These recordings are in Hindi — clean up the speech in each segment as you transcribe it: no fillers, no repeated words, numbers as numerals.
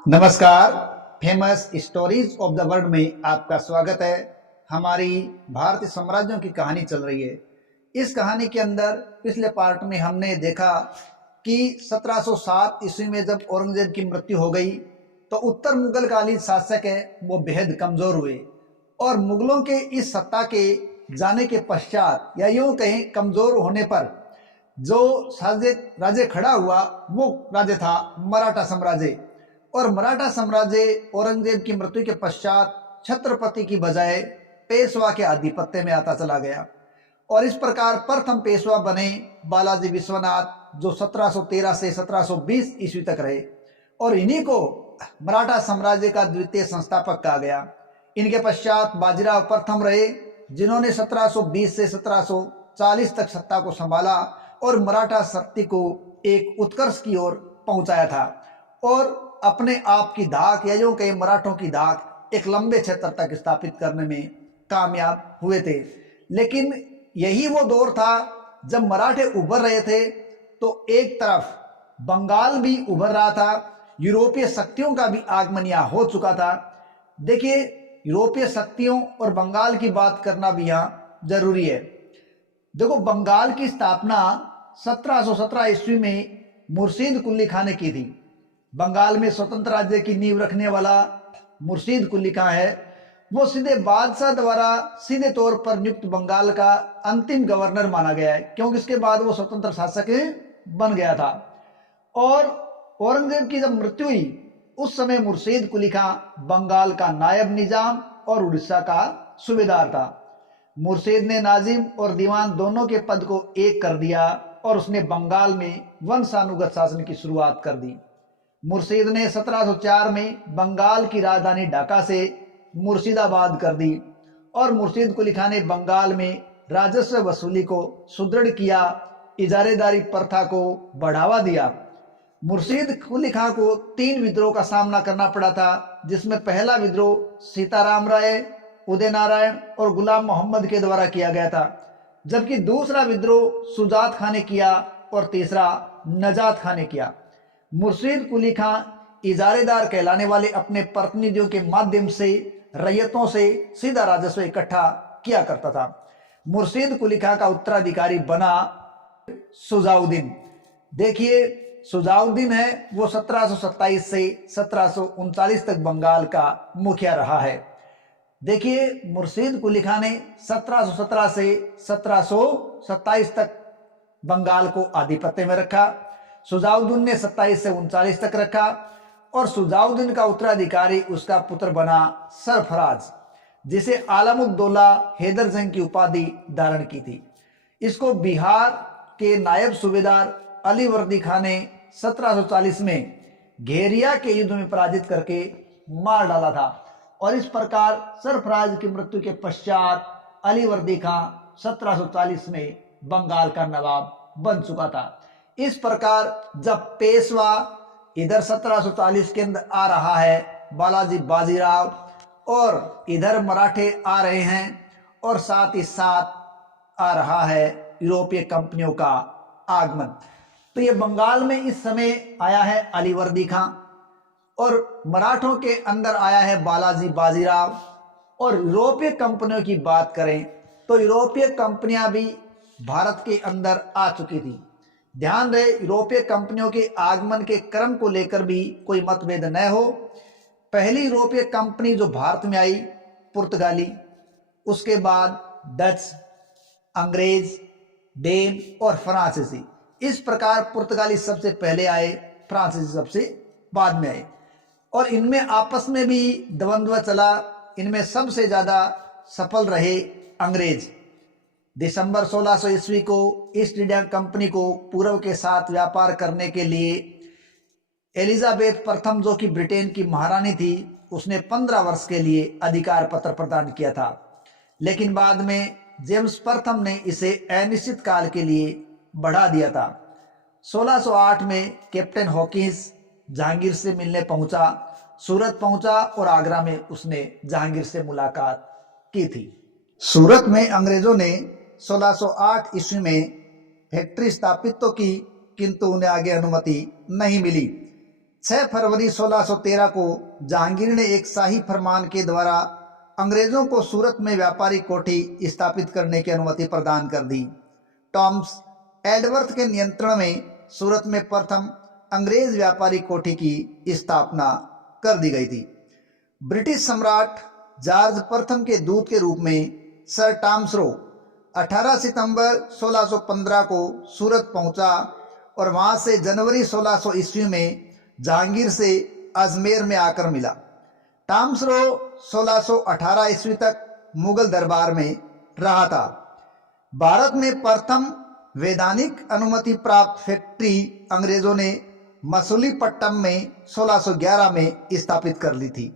नमस्कार। Famous stories of the world में आपका स्वागत है। हमारी भारतीय साम्राज्यों की कहानी चल रही है। इस कहानी के अंदर पिछले पार्ट में हमने देखा कि 1707 ईस्वी में जब औरंगजेब की मृत्यु हो गई तो उत्तर मुगल कालीन शासक है वो बेहद कमजोर हुए और मुगलों के इस सत्ता के जाने के पश्चात या यूं कहें कमजोर होने पर जो राज्य खड़ा हुआ वो राज्य था मराठा साम्राज्य। और मराठा साम्राज्य औरंगजेब की मृत्यु के पश्चात छत्रपति की बजाय पेशवा के आधिपत्य में आता चला गया और इस प्रकार प्रथम पेशवा बने बालाजी विश्वनाथ जो 1713 से 1720 ईस्वी तक रहे और इन्हीं को मराठा साम्राज्य का द्वितीय संस्थापक कहा गया। इनके पश्चात बाजीराव प्रथम रहे जिन्होंने 1720 से 1740 तक सत्ता को संभाला और मराठा शक्ति को एक उत्कर्ष की ओर पहुंचाया था और अपने आप की धाक या यूं कहें मराठों की धाक एक लंबे क्षेत्र तक स्थापित करने में कामयाब हुए थे। लेकिन यही वो दौर था जब मराठे उभर रहे थे तो एक तरफ बंगाल भी उभर रहा था, यूरोपीय शक्तियों का भी आगमन यहाँ हो चुका था। देखिए, यूरोपीय शक्तियों और बंगाल की बात करना भी यहाँ जरूरी है। देखो, बंगाल की स्थापना 1717 ईस्वी में मुर्शीद कुली खां ने की थी। बंगाल में स्वतंत्र राज्य की नींव रखने वाला मुर्शीद कुली खां है वो सीधे बादशाह द्वारा सीधे तौर पर नियुक्त बंगाल का अंतिम गवर्नर माना गया है, क्योंकि इसके बाद वो स्वतंत्र शासक बन गया था। और औरंगजेब की जब मृत्यु हुई उस समय मुर्शीद कुली खां बंगाल का नायब निजाम और उड़ीसा का सूबेदार था। मुर्शीद ने नाजिम और दीवान दोनों के पद को एक कर दिया और उसने बंगाल में वंशानुगत शासन की शुरुआत कर दी। मुर्शीद ने 1704 में बंगाल की राजधानी ढाका से मुर्शिदाबाद कर दी और मुर्शीद कुली खां ने बंगाल में राजस्व वसूली को सुदृढ़ किया, इजारेदारी प्रथा को बढ़ावा दिया। मुर्शीद कुली खां को 3 विद्रोह का सामना करना पड़ा था, जिसमें पहला विद्रोह सीताराम राय, उदय नारायण और गुलाम मोहम्मद के द्वारा किया गया था, जबकि दूसरा विद्रोह सुजात खां ने किया और तीसरा नजात खां ने किया। मुर्शीद कुली खां इजारेदार कहलाने वाले अपने प्रतिनिधियों के माध्यम से रैयतों से सीधा राजस्व इकट्ठा किया करता था। मुर्शीद कुली खां का उत्तराधिकारी बना सुजाउद्दीन। देखिए, सुजाउद्दीन है वो 1727 से 1739 तक बंगाल का मुखिया रहा है। देखिए, मुर्शीद कुली खां ने 1717 से 1727 तक बंगाल को आधिपत्य में रखा। सुजाउद्दीन ने 27 से 39 तक रखा और सुजाउद्दीन का उत्तराधिकारी उसका पुत्र बना सरफराज, जिसे आलमुद्दौला हैदर जंग की उपाधि धारण की थी। इसको बिहार के नायब सूबेदार अलीवर्दी खान ने 1740 में घेरिया के युद्ध में पराजित करके मार डाला था और इस प्रकार सरफराज की मृत्यु के पश्चात अलीवर्दी खां 1740 में बंगाल का नवाब बन चुका था। इस प्रकार जब पेशवा इधर 1740 के अंदर आ रहा है, बालाजी बाजीराव, और इधर मराठे आ रहे हैं और साथ ही साथ आ रहा है यूरोपीय कंपनियों का आगमन, तो ये बंगाल में इस समय आया है अलीवर्दी खां और मराठों के अंदर आया है बालाजी बाजीराव। और यूरोपीय कंपनियों की बात करें तो यूरोपीय कंपनियां भी भारत के अंदर आ चुकी थी। ध्यान रहे, यूरोपीय कंपनियों के आगमन के क्रम को लेकर भी कोई मतभेद न हो। पहली यूरोपीय कंपनी जो भारत में आई पुर्तगाली, उसके बाद डच, अंग्रेज, डेन और फ्रांसीसी। इस प्रकार पुर्तगाली सबसे पहले आए, फ्रांसीसी सबसे बाद में आए और इनमें आपस में भी द्वंद्व चला। इनमें सबसे ज्यादा सफल रहे अंग्रेज। दिसंबर 1600 ईस्वी को ईस्ट इंडिया कंपनी को पूर्व के साथ व्यापार करने के लिए एलिजाबेथ प्रथम, जो कि ब्रिटेन की महारानी थी, उसने 15 वर्ष के लिए अधिकार पत्र प्रदान किया था। लेकिन बाद में जेम्स प्रथम ने इसे अनिश्चित काल के लिए बढ़ा दिया था। 1608 में कैप्टन हॉकिंस जहांगीर से मिलने पहुंचा, सूरत पहुंचा और आगरा में उसने जहांगीर से मुलाकात की थी। सूरत में अंग्रेजों ने 1608 ईस्वी में फैक्ट्री स्थापित तो की, किंतु उन्हें आगे अनुमति नहीं मिली। 6 फरवरी 1613 को जहांगीर ने एक शाही फरमान के द्वारा अंग्रेजों को सूरत में व्यापारी कोठी स्थापित करने की अनुमति प्रदान कर दी। टॉमस एडवर्थ के नियंत्रण में सूरत में प्रथम अंग्रेज व्यापारी कोठी की स्थापना कर दी गई थी। ब्रिटिश सम्राट जॉर्ज प्रथम के दूत के रूप में सर टॉमस रो 18 सितंबर 1615 को सूरत पहुंचा और वहां से जनवरी 1600 ईस्वी में जहांगीर से अजमेर में आकर मिला। टॉमस रो 1618 ईस्वी तक मुगल दरबार में रहा था। भारत में प्रथम वैधानिक अनुमति प्राप्त फैक्ट्री अंग्रेजों ने मसूलीपट्टनम में 1611 में स्थापित कर ली थी,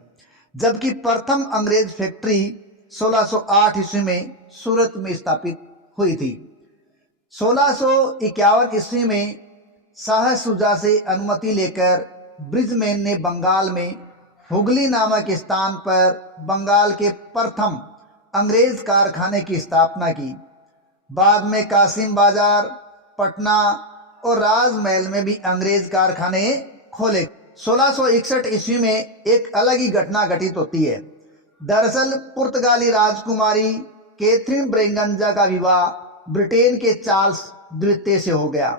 जबकि प्रथम अंग्रेज फैक्ट्री 1608 ईस्वी में सूरत में स्थापित हुई थी। 1651 ईस्वी में शाह शुजा से अनुमति लेकर ब्रिजमैन ने बंगाल में हुगली नामक स्थान पर बंगाल के प्रथम अंग्रेज कारखाने की स्थापना की। बाद में कासिम बाजार, पटना और राजमहल में भी अंग्रेज कारखाने खोले। 1661 ईस्वी में एक अलग ही घटना घटित होती है। दरअसल पुर्तगाली राजकुमारी कैथरीन ब्रेगंजा का विवाह ब्रिटेन के चार्ल्स द्वितीय से हो गया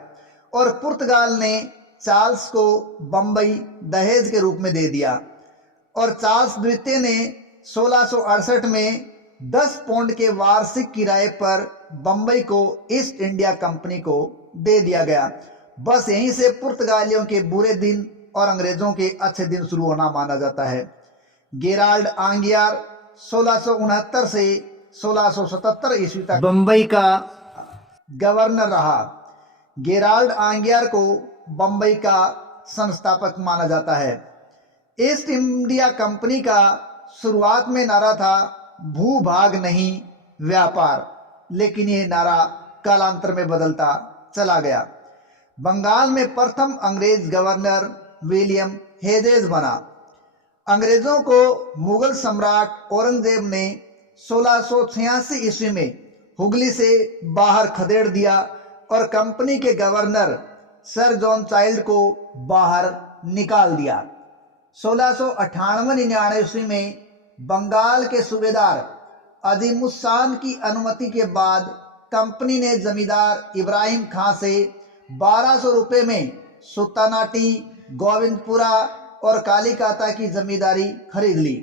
और पुर्तगाल ने चार्ल्स को बंबई दहेज के रूप में दे दिया और चार्ल्स द्वितीय ने 1668 में 10 पौंड के वार्षिक किराए पर बंबई को ईस्ट इंडिया कंपनी को दे दिया गया। बस यहीं से पुर्तगालियों के बुरे दिन और अंग्रेजों के अच्छे दिन शुरू होना माना जाता है। गेराल्ड आंगियार 1669 से 1677 ईस्वी तक बंबई का गवर्नर रहा। गेराल्ड आंगियार को बंबई का संस्थापक माना जाता है। ईस्ट इंडिया कंपनी का शुरुआत में नारा था भूभाग नहीं व्यापार, लेकिन यह नारा कालांतर में बदलता चला गया। बंगाल में प्रथम अंग्रेज गवर्नर विलियम हेजेज बना। अंग्रेजों को मुगल सम्राट औरंगजेब ने 1686 ईस्वी में हुगली से बाहर खदेड़ दिया और कंपनी के गवर्नर सर जॉन चाइल्ड को बाहर निकाल दिया। 1698-99 ईस्वी में बंगाल के सूबेदार अजीमुस्सान की अनुमति के बाद कंपनी ने जमींदार इब्राहिम खां से 1200 रुपये में सुल्तानाटी, गोविंदपुरा और कालीकाता की जमींदारी खरीद ली।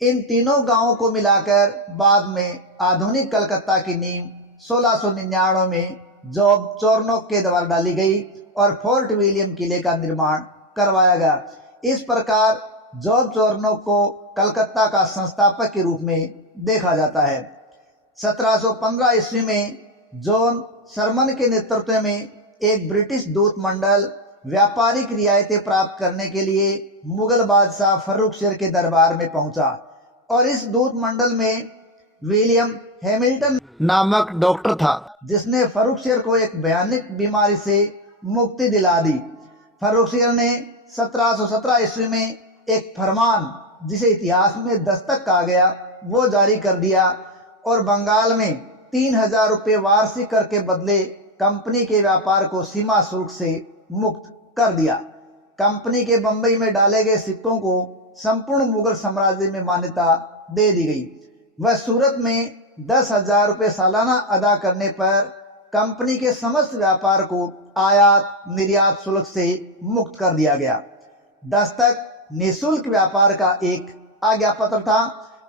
इन तीनों गांवों को मिलाकर बाद में आधुनिक कलकत्ता की नींव 1699 में जॉब चोरनोक के द्वारा डाली गई और फोर्ट विलियम किले का निर्माण करवाया गया। इस प्रकार जॉब चोरनोक को कलकत्ता का संस्थापक के रूप में देखा जाता है। 1715 ईस्वी में जॉन सरमन के नेतृत्व में एक ब्रिटिश दूत मंडल व्यापारिक रियायतें प्राप्त करने के लिए मुगल बादशाह फर्रुखशेर के दरबार में पहुंचा और इस दूत मंडल में विलियम हैमिल्टन नामक डॉक्टर था, जिसने फर्रुखशेर को एक भयानक बीमारी से मुक्ति दिला दी। फर्रुखशेर ने 1717 ईस्वी में एक फरमान, जिसे इतिहास में दस्तक कहा गया, वो जारी कर दिया और बंगाल में 3000 रुपये वार्षिक कर के बदले कंपनी के व्यापार को सीमा शुल्क से मुक्त कर दिया। कंपनी के बंबई में डाले गए सिक्कों को संपूर्ण मुगल साम्राज्य में मान्यता दे दी गई। वह सूरत में 10,000 रुपये सालाना अदा करने पर कंपनी के समस्त व्यापार को आयात निर्यात शुल्क से मुक्त कर दिया गया। दस्तक निःशुल्क व्यापार का एक आज्ञा पत्र था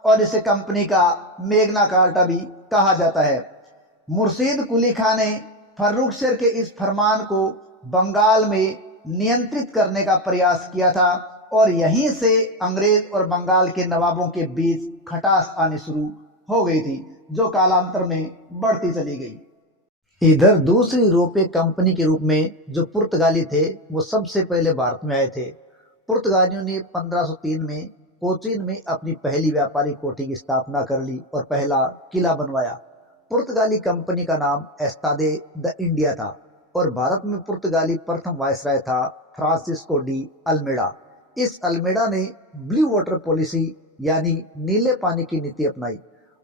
और इसे कंपनी का मेघना कार्टा भी कहा जाता है। मुर्शीद कुली खां ने फर्रुखशेर के इस फरमान को बंगाल में नियंत्रित करने का प्रयास किया था और यहीं से अंग्रेज और बंगाल के नवाबों के बीच खटास आनी शुरू हो गई थी, जो कालांतर में बढ़ती चली गई। इधर दूसरी यूरोपीय कंपनी के रूप में जो पुर्तगाली थे, वो सबसे पहले भारत में आए थे। पुर्तगालियों ने 1503 में कोचीन में अपनी पहली व्यापारिक कोठी की स्थापना कर ली और पहला किला बनवाया। पुर्तगाली कंपनी का नाम एस्तादे द इंडिया था और भारत में पुर्तगाली प्रथम वायसराय था फ्रांसिस्को डी अल्मेडा। इस अल्मेडा ने ब्लू वाटर पॉलिसी यानी नीले पानी की नीति अपनाई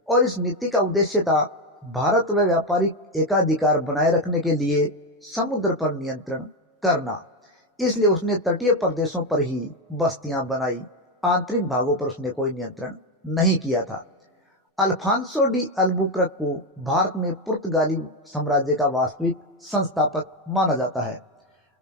और इस नीति का उद्देश्य था भारत में व्यापारिक एकाधिकार बनाए रखने के लिए समुद्र पर नियंत्रण करना। इसलिए उसने तटीय प्रदेशों पर ही बस्तियां बनाई, आंतरिक भागों पर उसने कोई नियंत्रण नहीं किया था। अल्फांसो डी अल्बुकर्क को भारत में पुर्तगाली साम्राज्य का वास्तविक संस्थापक माना जाता है।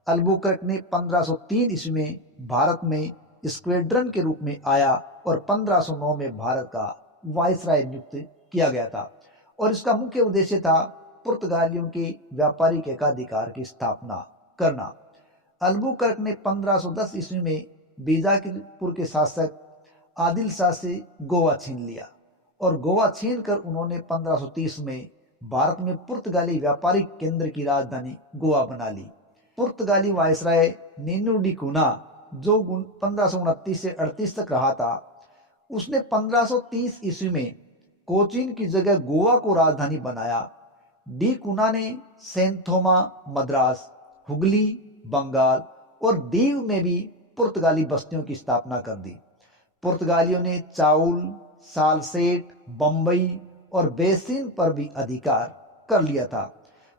अल्बुकर्क ने 1503 ईस्वी में भारत में स्क्वेड्रन के रूप में आया और 1509 में भारत का वायसराय नियुक्त किया गया था और इसका मुख्य उद्देश्य था पुर्तगालियों के व्यापारिक एकाधिकार की स्थापना करना। अल्बुकर्क ने 1510 ईस्वी में बीजापुर के शासक आदिल शाह से गोवा छीन लिया और गोवा छीन कर उन्होंने 1530 में भारत में पुर्तगाली व्यापारिक केंद्र की राजधानी गोवा बना ली। पुर्तगाली वायसराय नीनू डी कुना, जो 1529 से 38 तक रहा था, उसने 1530 ईस्वी में कोचीन की जगह गोवा को राजधानी बनाया। डी कुना ने सेंट थोमा, मद्रास, हुगली, बंगाल और दीव में भी पुर्तगाली बस्तियों की स्थापना कर दी। पुर्तगालियों ने चाउल, सालसेट, बम्बई और बेसिन पर भी अधिकार कर लिया था।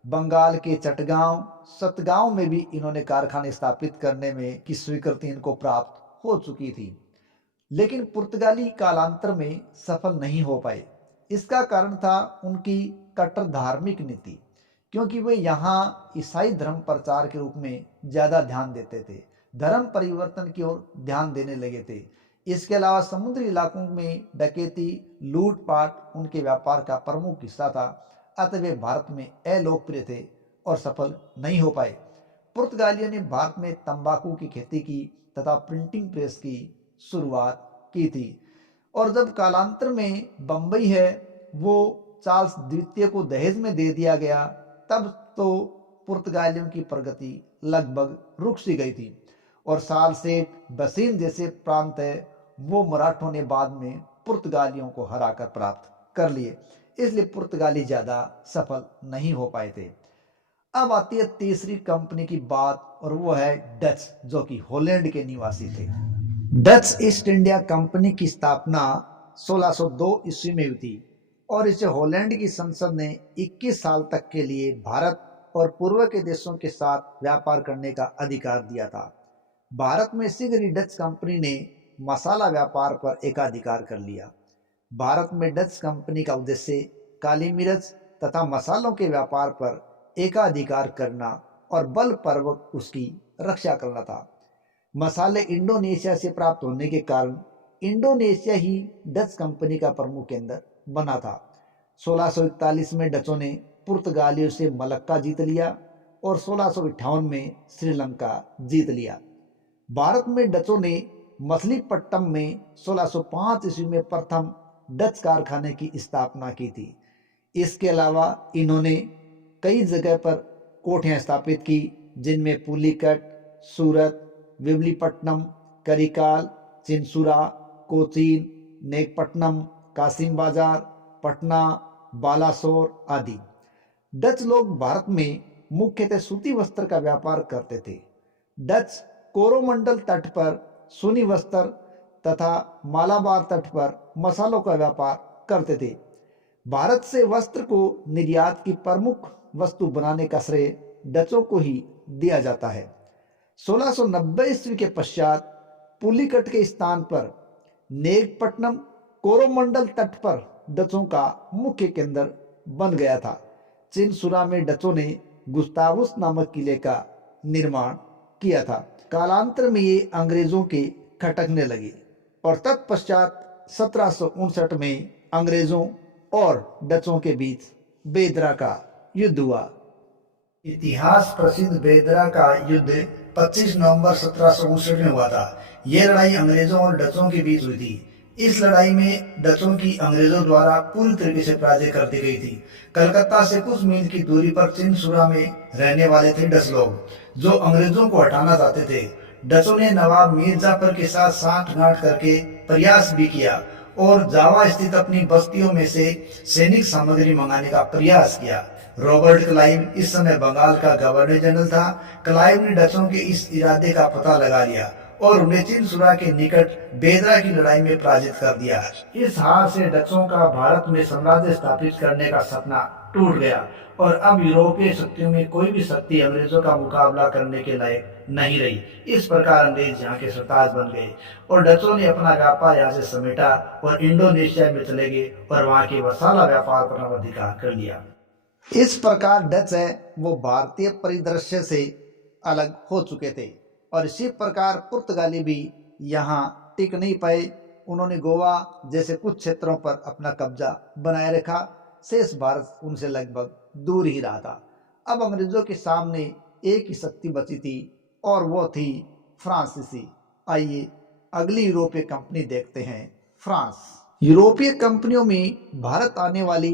बंगाल के चटगांव, सतगांव में भी इन्होंने कारखाने स्थापित करने में की स्वीकृति इनको प्राप्त हो चुकी थी, लेकिन पुर्तगाली कालांतर में सफल नहीं हो पाए। इसका कारण था उनकी कट्टर धार्मिक नीति, क्योंकि वे यहाँ ईसाई धर्म प्रचार के रूप में ज्यादा ध्यान देते थे, धर्म परिवर्तन की ओर ध्यान देने लगे थे। इसके अलावा समुद्री इलाकों में डकैती, लूटपाट उनके व्यापार का प्रमुख हिस्सा था, अतः वे भारत में अलोकप्रिय थे और सफल नहीं हो पाए। पुर्तगालियों ने भारत में तंबाकू की खेती की तथा प्रिंटिंग प्रेस की शुरुआत की थी और जब कालांतर में बम्बई है वो चार्ल्स द्वितीय को दहेज में दे दिया गया, तब तो पुर्तगालियों की प्रगति लगभग रुक सी गई थी और सालसेट, बसीन जैसे प्रांत है वो मराठों ने बाद में पुर्तगालियों को हराकर प्राप्त कर लिए, इसलिए पुर्तगाली ज्यादा सफल नहीं हो पाए थे। अब आती है तीसरी कंपनी की बात और वो है डच, जो कि हॉलैंड के निवासी थे। डच ईस्ट इंडिया कंपनी की स्थापना 1602 ईस्वी में हुई थी और इसे हॉलैंड की संसद ने 21 साल तक के लिए भारत और पूर्व के देशों के साथ व्यापार करने का अधिकार दिया था। भारत में शीघ्र ही डच कंपनी ने मसाला व्यापार पर एकाधिकार कर लिया। भारत में डच कंपनी का उद्देश्य काली मिर्च तथा मसालों के व्यापार पर एकाधिकार करना और बलपूर्वक उसकी रक्षा करना था। मसाले इंडोनेशिया से प्राप्त होने के कारण इंडोनेशिया ही डच कंपनी का प्रमुख केंद्र बना था। 1641 में डचों ने पुर्तगालियों से मलक्का जीत लिया और 1658 में श्रीलंका जीत लिया। भारत में डचों ने मछलीपट्टनम में 1605 ईस्वी में प्रथम डच कारखाने की स्थापना की थी। इसके अलावा इन्होंने कई जगह पर कोठियां स्थापित की, जिनमें पुलिकट, सूरत, विमलीपट्टनम, करिकाल, चिंसुरा, कोचीन, नेकपट्टनम, कासिम बाजार, पटना, बालासोर आदि। डच लोग भारत में मुख्यतः सूती वस्त्र का व्यापार करते थे। डच कोरोमंडल तट पर सुनी वस्त्र तथा मालाबार तट पर मसालों का व्यापार करते थे। भारत से वस्त्र को निर्यात की प्रमुख वस्तु बनाने का श्रेय डचों को ही दिया जाता है। 1690 ईस्वी के पश्चात पुलिकट के स्थान पर नेकपट्टनम कोरोमंडल तट पर डचों का मुख्य केंद्र बन गया था। चिनसुरा में डचों ने गुस्तावुस नामक किले का निर्माण किया था। कालांतर में ये अंग्रेजों के खटकने लगे और तत्पश्चात 1759 में अंग्रेजों और डचों के बीच बेदरा का युद्ध हुआ। इतिहास प्रसिद्ध बेदरा का युद्ध 25 नवंबर 1759 में हुआ था। यह लड़ाई अंग्रेजों और डचों के बीच हुई थी। इस लड़ाई में डचों की अंग्रेजों द्वारा पूरी तरीके से पराजय कर दी गई थी। कलकत्ता से कुछ मील की दूरी पर चिनसुरा में रहने वाले थे डच लोग, जो अंग्रेजों को हटाना चाहते थे। डचों ने नवाब मीर जाफर के साथ सांठगांठ करके प्रयास भी किया और जावा स्थित अपनी बस्तियों में से सैनिक सामग्री मंगाने का प्रयास किया। रॉबर्ट क्लाइव इस समय बंगाल का गवर्नर जनरल था। क्लाइव ने डचों के इस इरादे का पता लगा लिया और उन्हें चिनसुरा के निकट बेदरा की लड़ाई में पराजित कर दिया। इस हार से डचों का भारत में साम्राज्य स्थापित करने का सपना टूट गया और अब यूरोपीय शक्तियों में कोई भी शक्ति अंग्रेजों का मुकाबला करने के लायक नहीं रही। इस प्रकार अंग्रेज यहाँ के सरताज बन गए और डचों ने अपना व्यापार यहाँ से समेटा और इंडोनेशिया में चले गए और वहाँ के मसाला व्यापार पर अपना अधिकार कर लिया। इस प्रकार डच है वो भारतीय परिदृश्य से अलग हो चुके थे और इसी प्रकार पुर्तगाली भी यहाँ टिक नहीं पाए। उन्होंने गोवा जैसे कुछ क्षेत्रों पर अपना कब्जा बनाए रखा, शेष भारत उनसे लगभग दूर ही रहा था। अब अंग्रेजों के सामने एक ही शक्ति बची थी और वो थी फ्रांसीसी। आइए अगली यूरोपीय कंपनी देखते हैं, फ्रांस। यूरोपीय कंपनियों में भारत आने वाली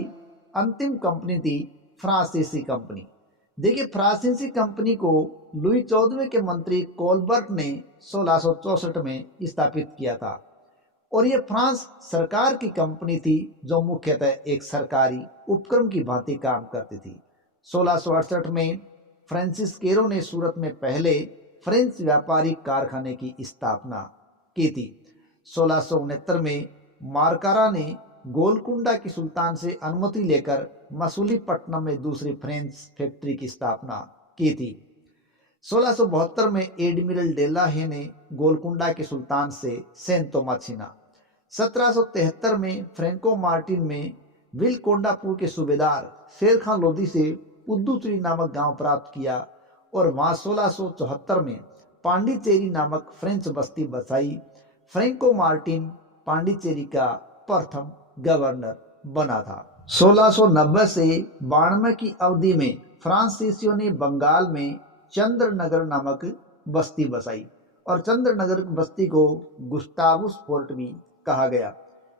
अंतिम कंपनी थी फ्रांसीसी कंपनी। देखिए, फ्रांसीसी कंपनी को लुई 14वें के मंत्री कोलबर्ट ने 1664 में स्थापित किया था और ये फ्रांस सरकार की कंपनी थी जो मुख्यतः एक सरकारी उपक्रम की भांति काम करती थी। 1668 में फ्रांसिस केरो ने सूरत में पहले फ्रेंच व्यापारिक कारखाने की स्थापना की थी। 1669 में मारकारा ने गोलकुंडा की सुल्तान से अनुमति लेकर मसूलीपट्टनम में दूसरी फ्रेंच फैक्ट्री की स्थापना की थी। 1672 में एडमिरल डेलाहे ने गोलकुंडा के सुल्तान से सेंतोमा छीना। 1773 में फ्रैंको मार्टिन में विलकोंडापुर के सूबेदार शेर खान लोधी से पुद्दुचेरी नामक गांव प्राप्त किया और वहां 1674 में पांडिचेरी नामक फ्रेंच बस्ती बसाई। फ्रैंको मार्टिन पांडिचेरी का प्रथम गवर्नर बना था। 1690 से 92 की अवधि में फ्रांसीसियों ने बंगाल में चंद्रनगर नामक बस्ती बसाई और चंद्रनगर बस्ती को गुस्तावुस फोर्ट भी कहा गया।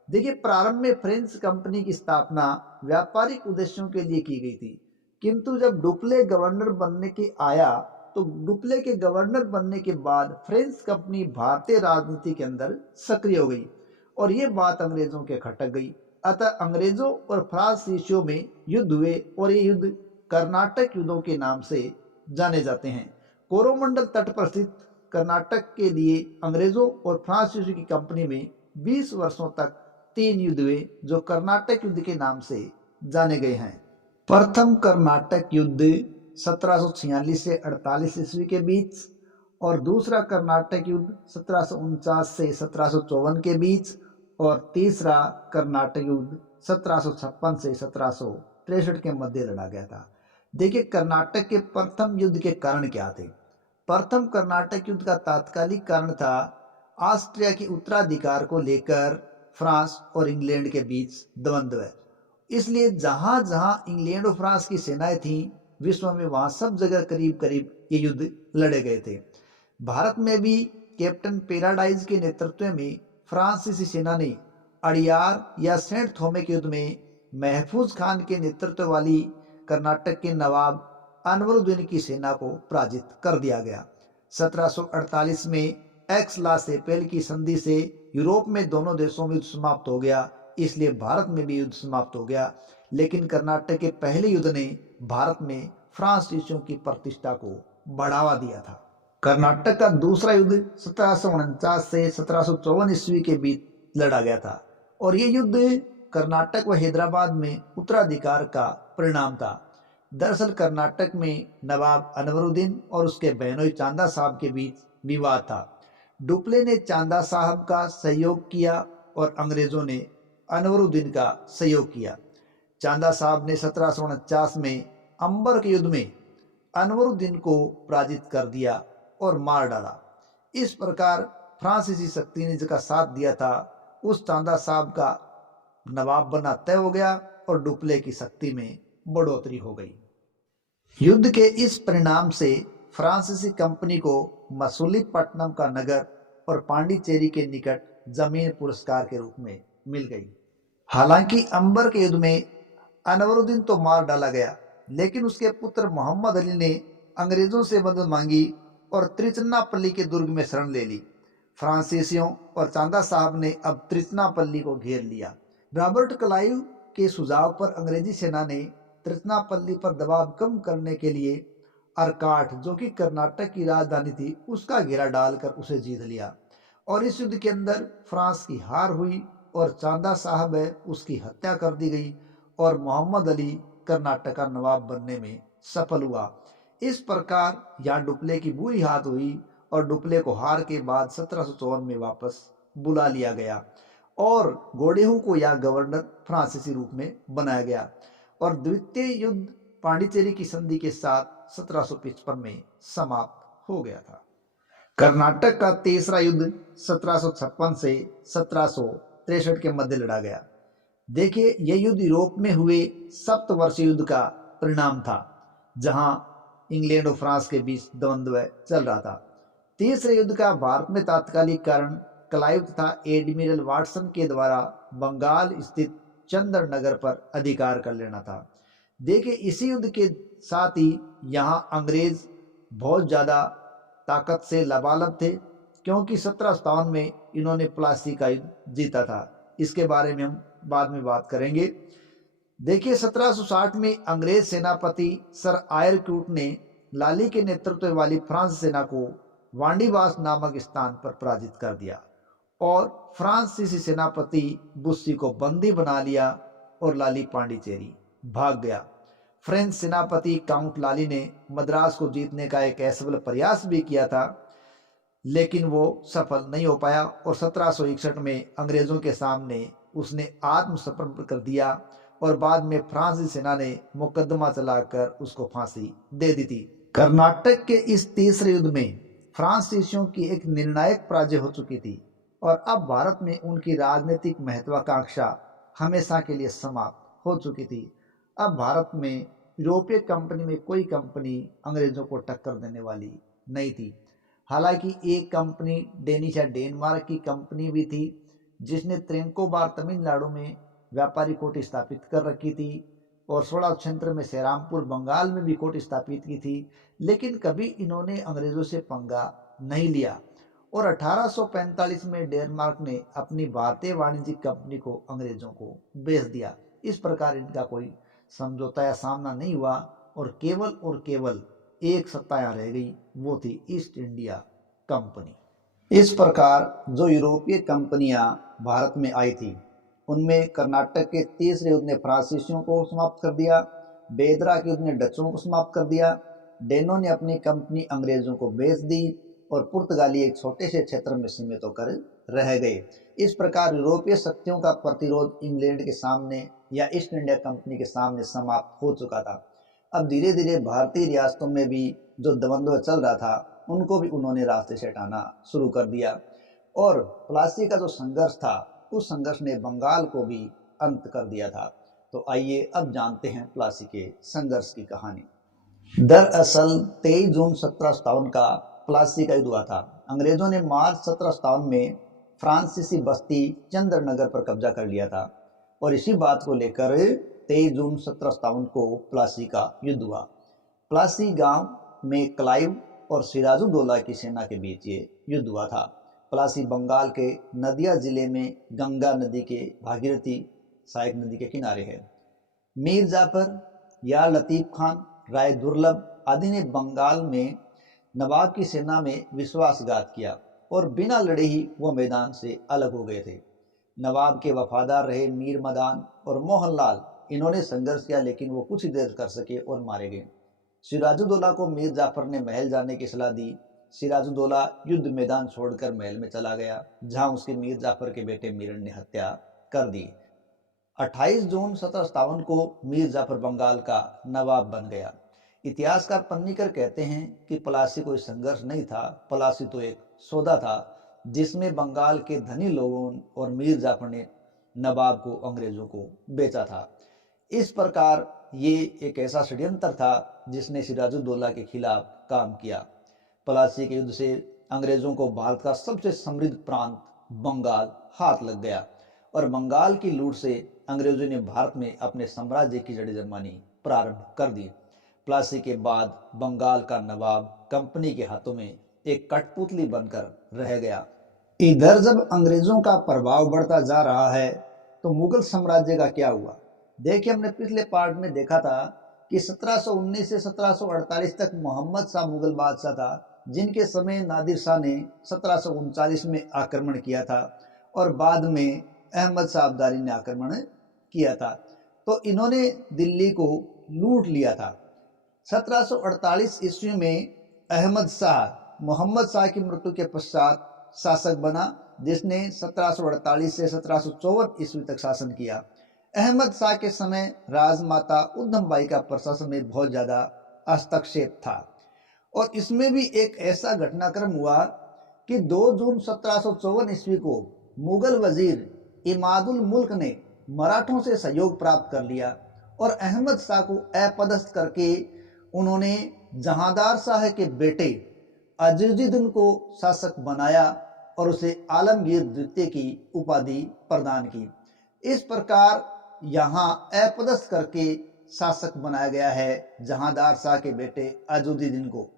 देखिए, प्रारंभ में फ्रेंच कंपनी की स्थापना व्यापारिक उद्देश्यों के लिए की गई थी, किंतु जब डुप्ले गवर्नर बनने के आया तो डुप्ले के गवर्नर बनने के बाद फ्रेंच कंपनी भारतीय राजनीति के अंदर सक्रिय हो गई और ये बात अंग्रेजों के खटक गई। अतः अंग्रेजों और फ्रांसीसियों में युद्ध हुए और ये युद्ध कर्नाटक युद्धों के नाम से जाने जाते हैं। कोरोमंडल तट पर स्थित कर्नाटक के लिए अंग्रेजों और फ्रांसीसियों की कंपनी में 20 वर्षों तक 3 युद्ध हुए जो कर्नाटक युद्ध के नाम से जाने गए हैं। प्रथम कर्नाटक युद्ध 1746 से 48 ईस्वी के बीच और दूसरा कर्नाटक युद्ध 1749 से 1754 के बीच और तीसरा कर्नाटक युद्ध 1756 से 1763 के मध्य लड़ा गया था। देखिए, कर्नाटक के प्रथम युद्ध के कारण क्या थे। प्रथम कर्नाटक युद्ध का तात्कालिक कारण था ऑस्ट्रिया के उत्तराधिकार को लेकर फ्रांस और इंग्लैंड के बीच द्वंद्व है। इसलिए जहां जहां इंग्लैंड और फ्रांस की सेनाएं थीं विश्व में, वहां सब जगह करीब करीब ये युद्ध लड़े गए थे। भारत में भी कैप्टन पैराडाइज के नेतृत्व में फ्रांसीसी सेना ने अड़ियार या सेंट थोमे के युद्ध में महफूज खान के नेतृत्व वाली कर्नाटक के नवाब अनवरुद्दीन की सेना को पराजित कर दिया गया। 1748 में एक्स ला सेपेल की संधि से यूरोप में दोनों देशों में युद्ध समाप्त हो गया, इसलिए भारत में भी युद्ध समाप्त हो गया। लेकिन कर्नाटक के पहले युद्ध ने भारत में फ्रांसीसियों की प्रतिष्ठा को बढ़ावा दिया था। कर्नाटक का दूसरा युद्ध 1749 से 1754 ईस्वी के बीच लड़ा गया था और ये युद्ध कर्नाटक व हैदराबाद में उत्तराधिकार का परिणाम था। दरअसल कर्नाटक में नवाब अनवरुद्दीन और उसके बहनोई चांदा साहब के बीच विवाद था। डुप्ले ने चांदा साहब का सहयोग किया और अंग्रेजों ने अनवरुद्दीन का सहयोग किया। चांदा साहब ने 1749 में अंबर के युद्ध में अनवरुद्दीन को पराजित कर दिया और मार डाला। इस प्रकार फ्रांसीसी शक्ति ने जिसका साथ दिया था उस चांदा साहब का नवाब बनना तय हो गया और डुप्ले की शक्ति में बढ़ोतरी हो गई। युद्ध के इस परिणाम से फ्रांसीसी कंपनी को मसूलीपट्टनम का नगर और पांडिचेरी के निकट जमीन पुरस्कार के रूप में मिल गई। हालांकि अंबर के युद्ध में अनवरुद्दीन तो मार डाला गया, लेकिन उसके पुत्र मोहम्मद अली ने अंग्रेजों से मदद मांगी और त्रिचन्नापल्ली के दुर्ग में शरण ले ली। फ्रांसीसियों और चांदा साहब ने अब त्रिचन्नापल्ली को घेर लिया। रॉबर्ट क्लाइव के सुझाव पर अंग्रेजी सेना ने त्रिचन्नापल्ली पर दबाव कम करने के लिए अरकाट, जो कि कर्नाटक की राजधानी थी, उसका घेरा डालकर उसे जीत लिया और इस युद्ध के अंदर फ्रांस की हार हुई और चांदा साहब है उसकी हत्या कर दी गई और मोहम्मद अली कर्नाटक का नवाब बनने में सफल हुआ। इस प्रकार यहाँ डुप्ले की बुरी हाथ हुई और डुप्ले को हार के बाद 1754 में वापस बुला लिया गया और गोडेहू को यहाँ गवर्नर फ्रांसीसी रूप में बनाया गया और द्वितीय युद्ध पांडिचेरी की संधि के साथ 1755 में समाप्त हो गया था। कर्नाटक का तीसरा युद्ध 1756 से 1763 के मध्य लड़ा गया। देखिए, यह युद्ध यूरोप में हुए सप्तवर्षीय युद्ध का परिणाम था, जहां इंग्लैंड और फ्रांस के बीच द्वंद्व चल रहा था। तीसरे युद्ध का भारत में तात्कालिक कारण क्लाइव तथा एडमिरल वाटसन के द्वारा बंगाल स्थित चंद्रनगर पर अधिकार कर लेना था। देखिए, इसी युद्ध के साथ ही यहाँ अंग्रेज बहुत ज़्यादा ताकत से लबालब थे, क्योंकि 1757 में इन्होंने प्लासी का युद्ध जीता था। इसके बारे में हम बाद में बात करेंगे। देखिए, 1760 में अंग्रेज सेनापति सर आयरक्रूट ने लाली के नेतृत्व वाली फ्रांस सेना को वांडीवास नामक स्थान पर पराजित कर दिया और फ्रांसीसी सेनापति बुस्सी को बंदी बना लिया और लाली पांडिचेरी भाग गया। फ्रेंच सेनापति काउंट लाली ने मद्रास को जीतने का एक असफल प्रयास भी किया था, लेकिन वो सफल नहीं हो पाया और 1761 में अंग्रेजों के सामने उसने आत्मसमर्पण कर दिया और बाद में फ्रांसीसी सेना ने मुकदमा चलाकर उसको फांसी दे दी थी। कर्नाटक के इस तीसरे युद्ध में फ्रांसीसियों की एक निर्णायक पराजय हो चुकी थी और अब भारत में उनकी राजनीतिक महत्वाकांक्षा हमेशा के लिए समाप्त हो चुकी थी। अब भारत में यूरोपीय कंपनी में कोई कंपनी अंग्रेजों को टक्कर देने वाली नहीं थी। हालांकि एक कंपनी डेनिश या डेनमार्क की कंपनी भी थी, जिसने त्रिंकोबार तमिलनाडु में व्यापारी कोट स्थापित कर रखी थी और 16 क्षेत्र में सेरामपुर बंगाल में भी कोट स्थापित की थी, लेकिन कभी इन्होंने अंग्रेजों से पंगा नहीं लिया और 1845 में डेनमार्क ने अपनी भारतीय वाणिज्यिक कंपनी को अंग्रेजों को बेच दिया। इस प्रकार इनका कोई समझौता या सामना नहीं हुआ और केवल एक सत्ता यहाँ रह गई, वो थी ईस्ट इंडिया कंपनी। इस प्रकार जो यूरोपीय कंपनियां भारत में आई थी, उनमें कर्नाटक के तीसरे युद्ध ने फ्रांसीसियों को समाप्त कर दिया, बेदरा के युद्ध ने डचों को समाप्त कर दिया, डेनो ने अपनी कंपनी अंग्रेजों को बेच दी और पुर्तगाली एक छोटे से क्षेत्र में सीमित होकर रह गए। इस प्रकार यूरोपीय शक्तियों का प्रतिरोध इंग्लैंड के सामने या ईस्ट इंडिया कंपनी के सामने समाप्त हो चुका था। अब धीरे धीरे भारतीय रियासतों में भी जो द्वंद्व चल रहा था, उनको भी उन्होंने रास्ते से हटाना शुरू कर दिया और प्लासी का जो संघर्ष था, उस संघर्ष ने बंगाल को भी अंत कर दिया था। तो आइए अब जानते हैं प्लासी के संघर्ष की कहानी। दरअसल 23 जून 1757 का प्लासी का युद्ध हुआ था। अंग्रेजों ने मार्च 1757 में फ्रांसीसी बस्ती चंद्रनगर पर कब्जा कर लिया था और इसी बात को लेकर 23 जून 1757 को प्लासी का युद्ध हुआ। प्लासी गांव में क्लाइव और सिराजुद्दौला की सेना के बीच ये युद्ध हुआ था। प्लासी बंगाल के नदिया जिले में गंगा नदी के भागीरथी सहायक नदी के किनारे है। मीर जाफर, यार लतीफ खान, राय दुर्लभ आदि ने बंगाल में नवाब की सेना में विश्वासघात किया और बिना लड़े ही वो मैदान से अलग हो गए थे। नवाब के वफादार रहे मीर मदान और मोहनलाल, इन्होंने संघर्ष किया, लेकिन वो कुछ ही देर कर सके और मारे गए। सिराजुद्दौला को मीर जाफर ने महल जाने की सलाह दी। सिराजुद्दौला युद्ध मैदान छोड़कर महल में चला गया, जहां उसके मीर जाफर के बेटे मीरन ने हत्या कर दी। 28 जून 1757 को मीर जाफर बंगाल का नवाब बन गया। इतिहासकार पन्नीकर कहते हैं कि प्लासी कोई संघर्ष नहीं था, प्लासी तो एक सौदा था जिसमें बंगाल के धनी लोगों और मीर जाफर ने नवाब को अंग्रेजों को बेचा था। इस प्रकार ये एक ऐसा षड्यंत्र था जिसने सिराजुद्दौला के खिलाफ काम किया। प्लासी के युद्ध से अंग्रेजों को भारत का सबसे समृद्ध प्रांत बंगाल हाथ लग गया और बंगाल की लूट से अंग्रेजों ने भारत में अपने साम्राज्य की जड़ जमानी प्रारंभ कर दी। प्लासी के बाद बंगाल का नवाब कंपनी के हाथों में एक कठपुतली बनकर रह गया। इधर जब अंग्रेजों का प्रभाव बढ़ता जा रहा है, तो मुगल साम्राज्य का क्या हुआ? देखिए, हमने पिछले पार्ट में देखा था कि 1719 से 1748 तक मोहम्मद शाह मुगल बादशाह था, जिनके समय नादिर शाह ने 1739 में आक्रमण किया था और बाद में अहमद शाह अब्दाली ने आक्रमण किया था। तो इन्होंने दिल्ली को लूट लिया था। 1748 ईस्वी में अहमद शाह मोहम्मद शाह की मृत्यु के पश्चात शासक बना, जिसने 1748 से 1754 ईस्वी तक शासन किया। अहमद शाह के समय राजमाता उद्धमबाई का प्रशासन में बहुत ज़्यादा हस्तक्षेप था और इसमें भी एक ऐसा घटनाक्रम हुआ कि 2 जून 1754 ईस्वी को मुगल वजीर इमादुल मुल्क ने मराठों से सहयोग प्राप्त कर लिया और अहमद शाह को अपदस्थ करके उन्होंने जहांदार शाह के बेटे अजीजुद्दीन को शासक बनाया और उसे आलमगीर द्वितीय की उपाधि प्रदान की। इस प्रकार यहाँ अपदस्थ करके शासक बनाया गया है जहांदार शाह के बेटे अजीजुद्दीन को।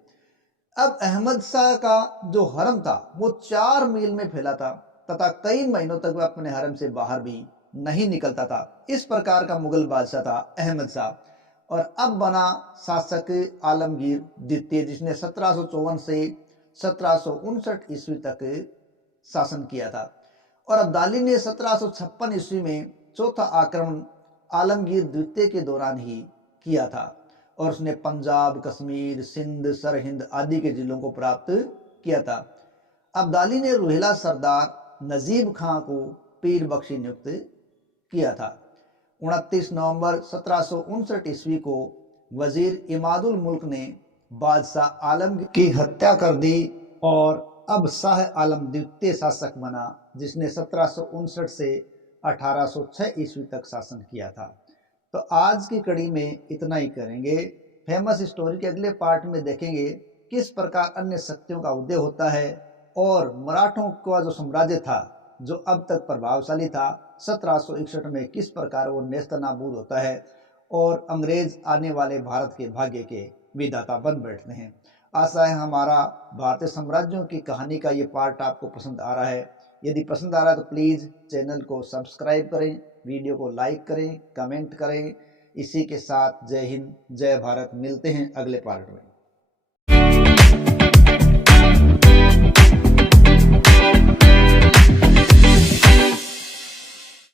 अब अहमद शाह का जो हरम था वो 4 मील में फैला था तथा कई महीनों तक वह अपने हरम से बाहर भी नहीं निकलता था। इस प्रकार का मुगल बादशाह था अहमद शाह। और अब बना शासक आलमगीर द्वितीय, जिसने 1754 से 1759 ईस्वी तक शासन किया था। और अब्दाली ने 1756 ईस्वी में चौथा आक्रमण आलमगीर द्वितीय के दौरान ही किया था और उसने पंजाब, कश्मीर, सिंध, सरहिंद आदि के जिलों को प्राप्त किया था। अब्दाली ने रुहेला सरदार नजीब खां को पीर बख्शी नियुक्त किया था। 29 नवंबर 1759 ईस्वी को वजीर इमादुल मुल्क ने बादशाह आलमगीर की हत्या कर दी और अब शाह आलम द्वितीय शासक बना, जिसने 1759 से 1806 ईस्वी तक शासन किया था। तो आज की कड़ी में इतना ही करेंगे। फेमस स्टोरी के अगले पार्ट में देखेंगे किस प्रकार अन्य शक्तियों का उदय होता है और मराठों का जो साम्राज्य था जो अब तक प्रभावशाली था 1761 में किस प्रकार वो नेस्तनाबूद होता है और अंग्रेज आने वाले भारत के भाग्य के विधाता बन बैठते हैं। आशा है हमारा भारतीय साम्राज्यों की कहानी का ये पार्ट आपको पसंद आ रहा है। यदि पसंद आ रहा है तो प्लीज़ चैनल को सब्सक्राइब करें, वीडियो को लाइक करें, कमेंट करें। इसी के साथ जय हिंद, जय भारत। मिलते हैं अगले पार्ट में।